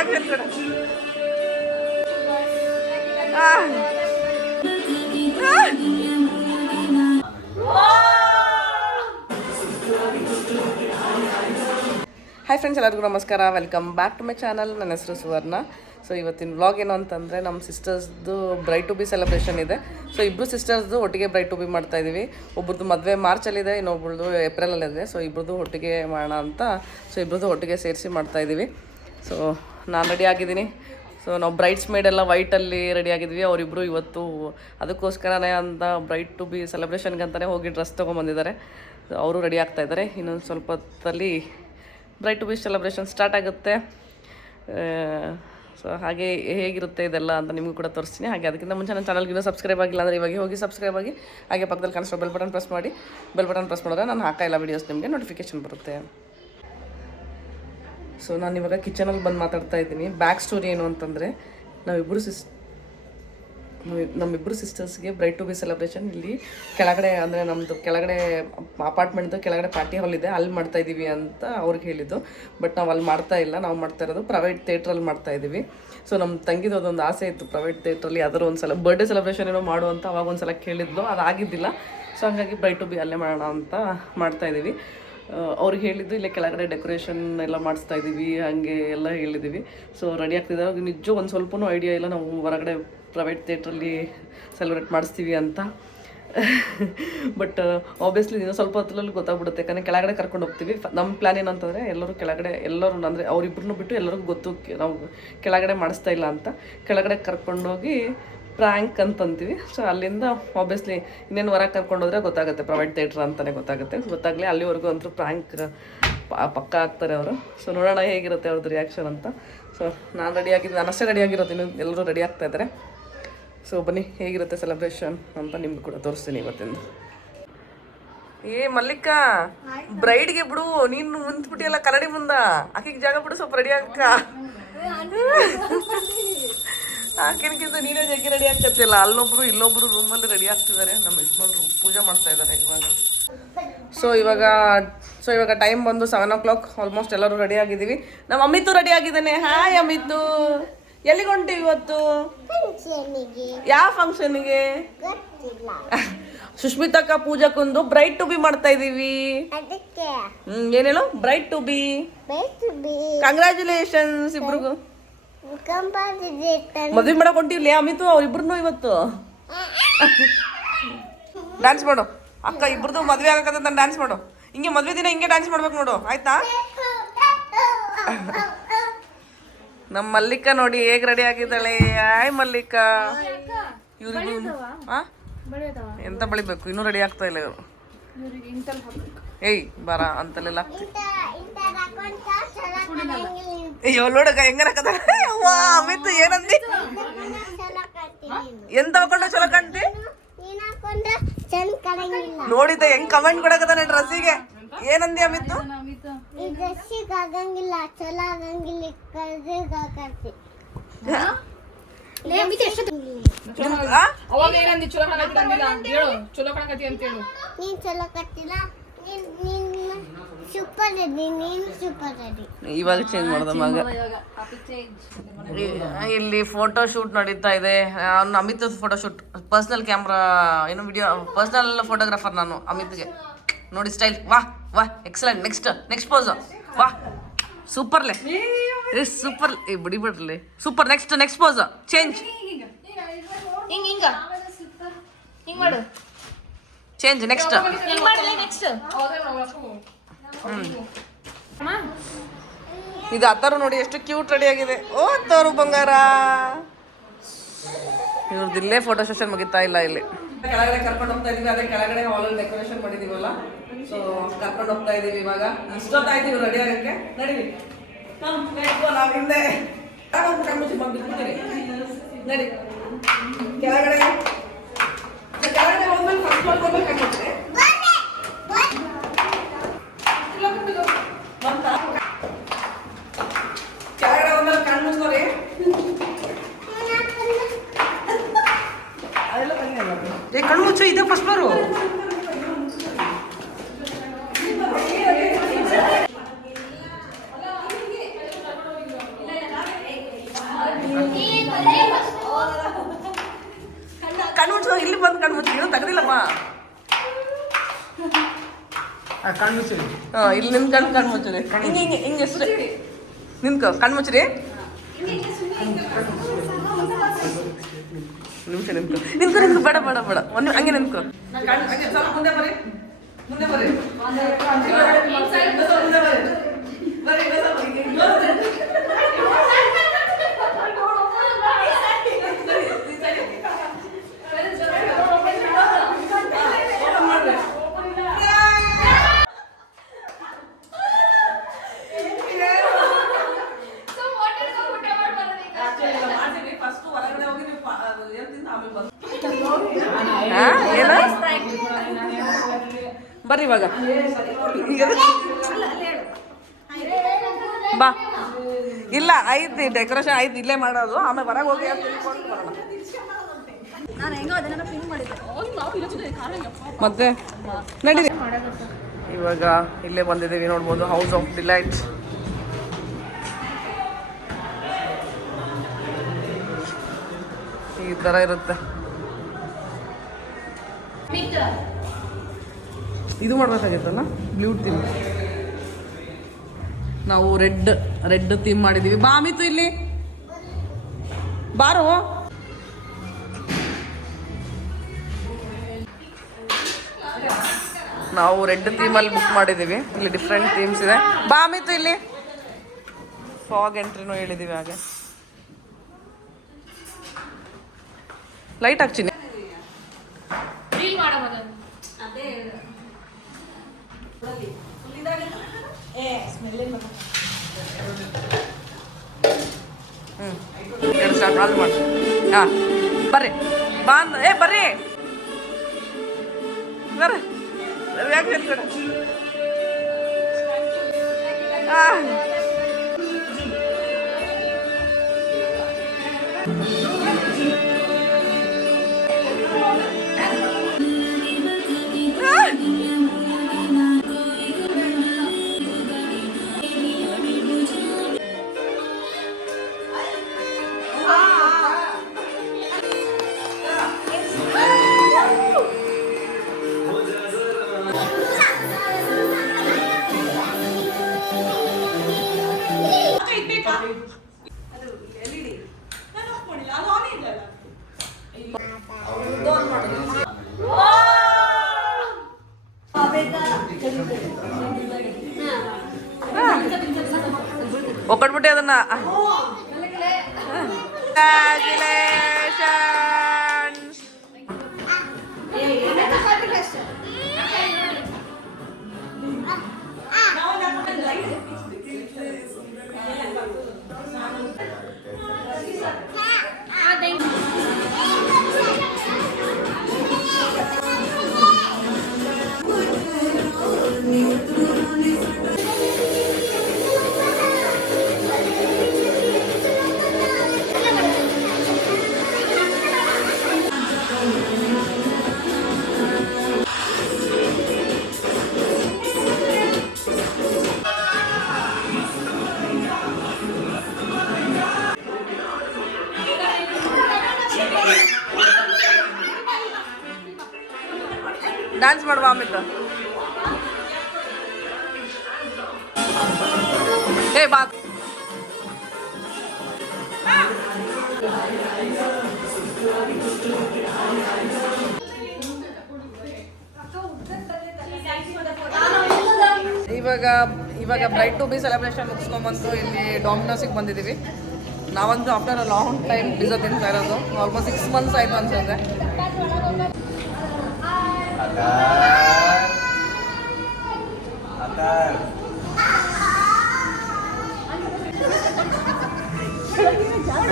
Reaction ಕೊಡು. Hi friends, ಎಲ್ಲರಿಗೂ ನಮಸ್ಕಾರ. Welcome back to my channel. ನನ್ನ ಹೆಸರು ಸುವರ್ಣ. ಸೊ ಇವತ್ತಿನ ವ್ಲಾಗ್ ಏನು ಅಂತಂದರೆ, ನಮ್ಮ ಸಿಸ್ಟರ್ಸ್ದು ಬ್ರೈಡ್ ಟು ಬಿ ಸೆಲೆಬ್ರೇಷನ್ ಇದೆ. ಸೊ ಇಬ್ಬರು ಸಿಸ್ಟರ್ಸ್ದು ಒಟ್ಟಿಗೆ ಬ್ರೈಡ್ ಟು ಬಿ ಮಾಡ್ತಾಯಿದ್ದೀವಿ. ಒಬ್ರದ್ದು ಮದುವೆ ಮಾರ್ಚಲ್ಲಿದೆ, ಇನ್ನೊಬ್ರದ್ದು ಏಪ್ರಿಲಲ್ಲಿದೆ. ಸೊ ಇಬ್ಬರದ್ದು ಒಟ್ಟಿಗೆ ಮಾಡೋಣ ಅಂತ ಇಬ್ಬರದ್ದು ಒಟ್ಟಿಗೆ ಸೇರಿಸಿ ಮಾಡ್ತಾಯಿದ್ದೀವಿ. ಸೊ ನಾನು ರೆಡಿ ಆಗಿದ್ದೀನಿ. ಸೊ ನಾವು ಬ್ರೈಡ್ಸ್ ಮೇಡ್ ಎಲ್ಲ ವೈಟಲ್ಲಿ ರೆಡಿ ಆಗಿದ್ವಿ. ಅವರಿಬ್ಬರು ಇವತ್ತು ಅದಕ್ಕೋಸ್ಕರನೇ ಅಂತ ಬ್ರೈಡ್ ಟು ಬಿ ಸೆಲೆಬ್ರೇಷನ್ಗೆ ಅಂತಲೇ ಹೋಗಿ ಡ್ರೆಸ್ ತೊಗೊಂಬಂದಿದ್ದಾರೆ. ಅವರು ರೆಡಿ ಆಗ್ತಾಯಿದ್ದಾರೆ. ಇನ್ನೊಂದು ಸ್ವಲ್ಪ ಹೊತ್ತಲ್ಲಿ bride to be celebration start ಆಗುತ್ತೆ. ಸೊ ಹಾಗೆ ಹೇಗಿರುತ್ತೆ ಇದೆಲ್ಲ ಅಂತ ನಿಮಗೂ ಕೂಡ ತೋರಿಸ್ತೀನಿ. ಹಾಗೆ ಅದಕ್ಕಿಂತ ಮುಂಚೆ ನನ್ನ ಚಾನಲ್ಗೆ ಇನ್ನೂ ಸಬ್ಸ್ಕ್ರೈಬ್ ಆಗಿಲ್ಲ ಅಂದರೆ ಇವಾಗ ಹೋಗಿ ಸಬ್ಸ್ಕ್ರೈಬ್ ಆಗಿ. ಹಾಗೆ ಪಕ್ಕದಲ್ಲಿ ಕಾಣಿಸೋ ಬೆಲ್ ಬಟನ್ ಪ್ರೆಸ್ ಮಾಡಿ. ಬೆಲ್ ಬಟನ್ ಪ್ರೆಸ್ ಮಾಡಿದ್ರೆ ನಾನು ಹಾಕೋ ಎಲ್ಲ ವೀಡಿಯೋಸ್ ನಿಮಗೆ ನೋಟಿಫಿಕೇಷನ್ ಬರುತ್ತೆ. ಸೊ ನಾನು ಇವಾಗ ಕಿಚನಲ್ಲಿ ಬಂದು ಮಾತಾಡ್ತಾ ಇದ್ದೀನಿ. ಬ್ಯಾಕ್ ಸ್ಟೋರಿ ಏನು ಅಂತಂದರೆ, ನಮ್ಮಿಬ್ಬರು ಸಿಸ್ಟರ್ಸ್ಗೆ ಬ್ರೈಡ್ ಟು ಬಿ ಸೆಲೆಬ್ರೇಷನ್ ಇಲ್ಲಿ ಕೆಳಗಡೆ, ಅಂದರೆ ನಮ್ಮದು ಕೆಳಗಡೆ ಅಪಾರ್ಟ್ಮೆಂಟ್ದು ಕೆಳಗಡೆ ಪಾರ್ಟಿ ಹಾಲ್ ಇದೆ, ಅಲ್ಲಿ ಮಾಡ್ತಾಯಿದ್ದೀವಿ ಅಂತ ಅವ್ರಿಗೆ ಹೇಳಿದ್ದು. ಬಟ್ ನಾವು ಅಲ್ಲಿ ಮಾಡ್ತಾ ಇಲ್ಲ. ನಾವು ಮಾಡ್ತಾ ಇರೋದು ಪ್ರೈವೇಟ್ ಥಿಯೇಟ್ರಲ್ಲಿ ಮಾಡ್ತಾಯಿದ್ದೀವಿ. ಸೊ ನಮ್ಮ ತಂಗಿದು ಅದೊಂದು ಆಸೆ ಇತ್ತು, ಪ್ರೈವೇಟ್ ಥಿಯೇಟ್ರಲ್ಲಿ ಯಾವ್ದಾರು ಒಂದು ಸಲ ಬರ್ಡೇ ಸೆಲೆಬ್ರೇಷನ್ ಏನೋ ಮಾಡುವಂತ ಅವಾಗ ಒಂದು ಸಲ ಕೇಳಿದ್ಲು, ಅದಾಗಿದ್ದಿಲ್ಲ. ಸೊ ಹಂಗಾಗಿ ಬ್ರೈಡ್ ಟು ಬಿ ಅಲ್ಲೇ ಮಾಡೋಣ ಅಂತ ಮಾಡ್ತಾಯಿದ್ದೀವಿ. ಅವ್ರಿಗೆ ಹೇಳಿದ್ದು ಇಲ್ಲೇ ಕೆಳಗಡೆ ಡೆಕೋರೇಷನ್ ಎಲ್ಲ ಮಾಡಿಸ್ತಾ ಇದ್ದೀವಿ, ಹಾಗೆ ಎಲ್ಲ ಹೇಳಿದ್ದೀವಿ. ಸೊ ರೆಡಿ ಆಗ್ತಿದ್ದಾರೆ. ನಿಜ ಒಂದು ಸ್ವಲ್ಪನೂ ಐಡಿಯಾ ಇಲ್ಲ ನಾವು ಹೊರಗಡೆ ಪ್ರೈವೇಟ್ ಥಿಯೇಟ್ರಲ್ಲಿ ಸೆಲೆಬ್ರೇಟ್ ಮಾಡಿಸ್ತೀವಿ ಅಂತ. ಬಟ್ ಆಬ್ವಿಯಸ್ಲಿ ಇನ್ನೂ ಸ್ವಲ್ಪ ಹೊತ್ತಲ್ಲಿ ಗೊತ್ತಾಗ್ಬಿಡುತ್ತೆ, ಯಾಕಂದರೆ ಕೆಳಗಡೆ ಕರ್ಕೊಂಡು ಹೋಗ್ತೀವಿ. ನಮ್ಮ ಪ್ಲ್ಯಾನ್ ಏನಂತಂದರೆ ಎಲ್ಲರೂ ಕೆಳಗಡೆ, ಎಲ್ಲರೂ ಅಂದರೆ ಅವರಿಬ್ಬರನ್ನೂ ಬಿಟ್ಟು ಎಲ್ಲರಿಗೂ ಗೊತ್ತು ನಾವು ಕೆಳಗಡೆ ಮಾಡಿಸ್ತಾ ಇಲ್ಲ ಅಂತ. ಕೆಳಗಡೆ ಕರ್ಕೊಂಡೋಗಿ ಪ್ರ್ಯಾಂಕ್ ಅಂತಂತೀವಿ. ಸೊ ಅಲ್ಲಿಂದ ಆಬ್ವಿಯಸ್ಲಿ ಇನ್ನೇನು ಹೊರಗೆ ಕರ್ಕೊಂಡೋದ್ರೆ ಗೊತ್ತಾಗುತ್ತೆ, ಪ್ರೈವೇಟ್ ಥಿಯೇಟ್ರ್ ಅಂತಲೇ ಗೊತ್ತಾಗಲಿ. ಅಲ್ಲಿವರೆಗೂ ಅಂತೂ ಪ್ರ್ಯಾಂಕ್ ಪಕ್ಕ ಆಗ್ತಾರೆ ಅವರು. ಸೊ ನೋಡೋಣ ಹೇಗಿರುತ್ತೆ ಅವ್ರದ್ದು ರಿಯಾಕ್ಷನ್ ಅಂತ. ಸೊ ನಾನು ರೆಡಿಯಾಗಿದ್ದು, ನಾನಷ್ಟೇ ರೆಡಿಯಾಗಿರೋದು, ಇನ್ನು ಎಲ್ಲರೂ ರೆಡಿ ಆಗ್ತಾಯಿದ್ದಾರೆ. ಸೊ ಬನ್ನಿ ಹೇಗಿರುತ್ತೆ ಸೆಲೆಬ್ರೇಷನ್ ಅಂತ ನಿಮ್ಗೆ ಕೂಡ ತೋರಿಸ್ತೀನಿ ಇವತ್ತಿಂದ. ಮಲ್ಲಿಕಾ, ಬ್ರೈಡ್ಗೆ ಬಿಡು, ನೀನು ಮುಂದ್ಬಿಟ್ಟಿಯಲ್ಲ ಕನ್ನಡಿ ಮುಂದ, ಆಕೆಗೆ ಜಾಗ ಬಿಡು, ಸ್ವಲ್ಪ ರೆಡಿ ಆಗ್ಕ. ಆಕೆನಕ್ಕಿಂತ ನೀನೇ ಜಗ್ಗಿ ರೆಡಿ ಆಗ್ತಿಲ್ಲ. ಅಲ್ಲೊಬ್ರು ಇಲ್ಲೊಬ್ರು ರೂಮಲ್ಲಿ ರೆಡಿ ಆಗ್ತಿದ್ದಾರೆ. ನಮ್ಮ ಯಜಮಾನ್ರು ಪೂಜೆ ಮಾಡ್ತಾ ಇದ್ದಾರೆ ಇವಾಗ. ಸೊ ಇವಾಗ ಟೈಮ್ ಬಂದು 7 o'clock. ಆಲ್ಮೋಸ್ಟ್ ಎಲ್ಲರೂ ರೆಡಿ ಆಗಿದ್ದೀವಿ. ನಮ್ಮ ಅಮಿತು ರೆಡಿ ಆಗಿದ್ದಾನೆ. ಹಾಯ್ ಅಮಿತು, ಎಲ್ಲಿಗೆ ಹೊಂಟಿವಿ ಇವತ್ತು? ಯಾವ ಫಂಕ್ಷನ್ಗೆ? ಸುಷ್ಮಿತಕ್ಕ ಪೂಜಾಕೊಂದು ಬ್ರೈಡ್ ಟು ಬಿ ಮಾಡ್ತಾ ಇದೀವಿ. ಏನ್ ಹೇಳು? Bride to B. ಕಂಗ್ರ್ಯಾಚುಲೇಷನ್ಸ್ ಇಬ್ರಿಗೂ. ಮದ್ವೆ ಮಾಡಕ್ ಹೊಂಟಿರ್ಲಿ ಅಮಿತು ಅವ್ರಿಬ್ರು ಇವತ್ತು. ಡ್ಯಾನ್ಸ್ ಮಾಡು ಅಕ್ಕ, ಇಬ್ರದ್ದು ಮದ್ವೆ ಆಗಕತ್ತ ಡ್ಯಾನ್ಸ್ ಮಾಡು. ಹಿಂಗೆ ಮದ್ವೆ ದಿನ ಹಿಂಗೆ ಡ್ಯಾನ್ಸ್ ಮಾಡ್ಬೇಕು ನೋಡು, ಆಯ್ತಾ? ನಮ್ಮ ಮಲ್ಲಿಕಾ ನೋಡಿ ಹೇಗ್ ರೆಡಿ ಆಗಿದ್ದಾಳೆ. ಆಯ್ ಮಲ್ಲಿಕಾ, ಇವ್ರಿಗೂ ಎಂತ ಬಳಿಬೇಕು, ಇನ್ನೂ ರೆಡಿ ಆಗ್ತಾ ಇಲ್ಲ ಇವರು. ಏಯ್ ಬಾರ ಅಂತಲೆಲ್ಲ ಅಯ್ಯೋ ನೋಡಕ ಹೆಂಗನಕದ. ಅಮಿತು ಏನಂದಿ? ಎಂತ ಹಾಕೊಂಡ ಚಲೋ ಕಾಣ್ತಿ ನೋಡಿದ್ದೆ, ಹೆಂಗ್ ಕಮೆಂಟ್ ಕೊಡಕತ್ತಾನೆ ಡ್ರೆಸ್ಸಿಗೆ. ಏನಂದಿ ಅಮಿತು? ಇವಾಗ ಚೇಂಜ್ ಮಾಡ್ದ ಮಗ. ಇಲ್ಲಿ ಫೋಟೋ ಶೂಟ್ ನಡೀತಾ ಇದೆ. Amit photo shoot, personal camera ಏನು ವಿಡಿಯೋ, ಪರ್ಸನಲ್ ಫೋಟೋಗ್ರಾಫರ್ ನಾನು ಅಮಿತ್ಗೆ. ನೋಡಿ ಸ್ಟೈಲ್, ವಾ ಎಕ್ಸಲೆಂಟ್. ನೆಕ್ಸ್ಟ್ ಪೋಸ್, ವಾ ಸೂಪರ್ಲೆ, ಸೂಪರ್. ಬಿಡ್ಲಿ super. Next pose change, change next. ಇದು ಅತ್ತಾರು ನೋಡಿ ಎಷ್ಟು ಕ್ಯೂಟ್ ರೆಡಿ ಆಗಿದೆ. ಓ ತೋರು ಬಂಗಾರ. ಇವ್ರದ್ದು ಇಲ್ಲೇ ಫೋಟೋ ಸೆಷನ್ ಮುಗಿತಾ ಇಲ್ಲ. ಇಲ್ಲಿ ಕೆಳಗಡೆ ಕರ್ಕೊಂಡು ಹೋಗ್ತಾ ಇದೀವಿ. ಅದೇ ಕೆಳಗಡೆ ಹಾಲಲ್ಲಿ ಡೆಕೋರೇಷನ್ ಮಾಡಿದೀವಲ್ಲ, ಸೊ ಕರ್ಕೊಂಡು ಹೋಗ್ತಾ ಇದೀವಿ. ಇವಾಗ ಇಷ್ಟೊತ್ತಾಯ್ತು ಇವ್ರು ರೆಡಿ ಆಗಕ್ಕೆ. ನಡೀರಿ ನಾವು ಹಿಂದೆ ಕಣ್ಮುಚ್ಚಿ ಬಂದ್ಬಿಡ್ತೀವಿ. ನಡಿ ಕೆಳಗಡೆ ಹೋದ್ಮೇಲೆ ಫಸ್ಟ್ ಫ್ಲೋರ್ ಹೋಗ್ಬೇಕು ಕಣ್ಮುಚ್ಚಿ ಕೆಳಗಡೆ ಹೋದ್ಮೇಲೆ ಕಣ್ಣು ಮುಚ್ಕೋರಿ. ಕಣ್ಣು ಮುಚ್ಚು, ಇದೆ ಫಸ್ಟ್ ಫ್ಲೋರು. ಕಣ್ಮುಚ್ಚು, ಇಲ್ಲಿ ಬಂದು ಕಣ್ಮುಚ್ಚು, ಏನು ತೆಗ್ದಿಲ್ಲಮ್ಮ. ಕಣ್ಮುಚ್ಚಿರಿ. ಹಾಂ, ಇಲ್ಲಿ ನಿಂತ್ಕೊಂಡು ಕಣ್ಮುಚ್ಚಿರಿ. ಹಿಂಗೆ ಎಷ್ಟು ನಿಂತ್ಕೊ ಕಣ್ಮುಚ್ಚಿರಿ. ನಿಮಿಷ ನಿಂತ್ಕೊ ಬೇಡ ಬೇಡ ಬೇಡ ಒಂದು ಹಂಗೆ ನಿಂತ್ಕೊ. ಮುಂದೆ ಬರ್ರಿ, ಮುಂದೆ ಬರ್ರಿ. ಬರ್ರಿ ಇವಾಗ ಬಾ. ಇಲ್ಲ ಐತಿ ಡೆಕೋರೇಷನ್ ಐತಿ, ಇಲ್ಲೇ ಮಾಡೋದು. ಆಮೇಲೆ ಹೊರಗೆ ಹೋಗಿ ಮತ್ತೆ ನಡೀರಿ. ಇವಾಗ ಇಲ್ಲೇ ಬಂದಿದ್ದೀವಿ, ನೋಡ್ಬೋದು ಹೌಸ್ ಆಫ್ ಡಿಲೈಟ್. ಈ ಥರ ಇರುತ್ತೆ. ಇದು ಮಾಡ್ಬೇಕಾಗಿತ್ತಲ್ಲ ಬ್ಲೂ ಥೀಮ್. ನಾವು ರೆಡ್ ಥೀಮ್ ಮಾಡಿದ್ದೀವಿ. ಬಾ ಅಮಿತು ಇಲ್ಲಿ ಬಾರೋ. ನಾವು ರೆಡ್ ಥೀಮಲ್ಲಿ ಬುಕ್ ಮಾಡಿದ್ದೀವಿ. ಇಲ್ಲಿ ಡಿಫ್ರೆಂಟ್ ಥೀಮ್ಸ್ ಇದೆ. ಬಾ ಅಮಿತು ಇಲ್ಲಿ. ಫಾಗ್ ಎಂಟ್ರಿನೂ ಹೇಳಿದ್ದೀವಿ. ಹಾಗೆ ಲೈಟ್ ಹಾಕ್ತೀನಿ. ಎರಡು ಸ್ಟಾರ್ಟ್ ಆಲ್ ಮಾಡಿ. ಹಾಂ ಬರ್ರಿ ಬಾ ಅಂದ. ಬರ್ರಿ ಬರ್ರಿ ಯಾಕೆ ಹೇಳ್ಕೊಡ. ಹಾಂ ಒಕ್ಕಟ್ಬಿಟ್ಟೆ ಅದನ್ನ. ಡ್ಯಾನ್ಸ್ ಮಾಡುವ ಅಮಿತ್. ಏ ಬಾ. ಇವಾಗ ಬ್ರೈಟ್ ಟು ಬಿ ಸೆಲೆಬ್ರೇಷನ್ ಮುಗಿಸ್ಕೊಂಡ್ಬಂದು ಇಲ್ಲಿ ಡಾಮಿನೋಸಿಗೆ ಬಂದಿದ್ದೀವಿ. ನಾವಂತೂ after a long time pizza ತಿಂತಾ ಇರೋದು. ಆಲ್ಮೋಸ್ಟ್ 6 months ಆಯಿತು ಅನ್ಸುತ್ತೆ.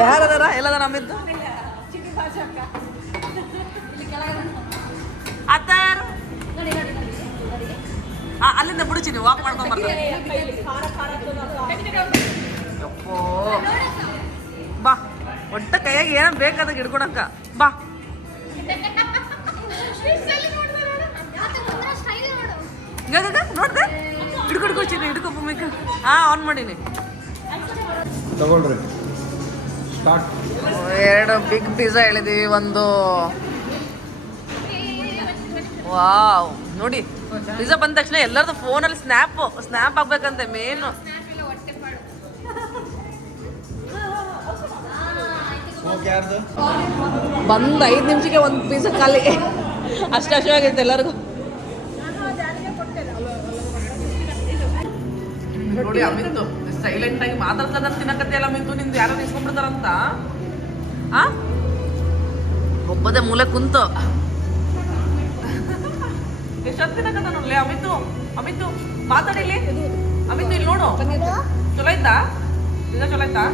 ಯಾರದಾರ ಎಲ್ಲದ ನಮ್ಮಿದ್ದು ಅತ್ತಾರ ಅಲ್ಲಿಂದ ಬಿಡುಚಿನಿ ವಾಕ್ ಮಾಡ್ಕೊಂಡ್ ಬರ್ತಾರೆ. ಯಪ್ಪೋ ಬಾ, ಒಟ್ಟ ಕೈಯಾಗ ಏನ ಬೇಕಾದಾಗ ಹಿಡ್ಕೊಳಕ್ಕ ಬಾ. ನೋಡ್ದೆ ಹಿಡ್ಕೊಡ್ಕೊಳ್ತೀನಿ, ಹಿಡ್ಕೊಬೇಕು. ಹಾ ಆನ್ ಮಾಡೀನಿ ತಗೊಳ್ರಿ. ಸ್ಟಾರ್ಟ್. 2 ಬಿಗ್ ಪಿಜ್ಜಾ ಹೇಳಿದೀವಿ. ಒಂದು ವಾವ್ ನೋಡಿ, ಪಿಜ್ಜಾ ಬಂದ ತಕ್ಷಣ ಎಲ್ಲರದು ಫೋನಲ್ಲಿ ಸ್ನ್ಯಾಪ್ ಆಗ್ಬೇಕಂತೆ ಮೇನು. ಬಂದು 5 ನಿಮಿಷಕ್ಕೆ ಒಂದು ಪಿಜ್ಜಾ ಖಾಲಿ. ಅಷ್ಟು ಆಗಿರುತ್ತೆ ಎಲ್ಲರಿಗೂ. ನೋಡಿ ಅಮಿತು ಸೈಲೆಂಟ್ ಆಗಿ ಮಾತಾಡ್ತಾರ ತಿನ್ನಕತ್ತೆಲ್ಲ ಅಮಿತು, ನಿಂದು ಯಾರು ಇಸ್ಕೊಂಡ್ಬಿಡ್ತಾರಂತ. ಒಬ್ಬದೇ ಮೂಲೆ ಕುಂತು ಎಷ್ಟೊತ್ತು ತಿನ್ನಕತ್ತ ನೋಡ್ಲಿ ಅಮಿತು. ಅಮಿತು ಮಾತಾಡಿಲಿ. ಅಮಿತು ಇಲ್ಲಿ ನೋಡು, ಚಲೋ ಆಯ್ತಾ? ಚಲೋ ಆಯ್ತಾ?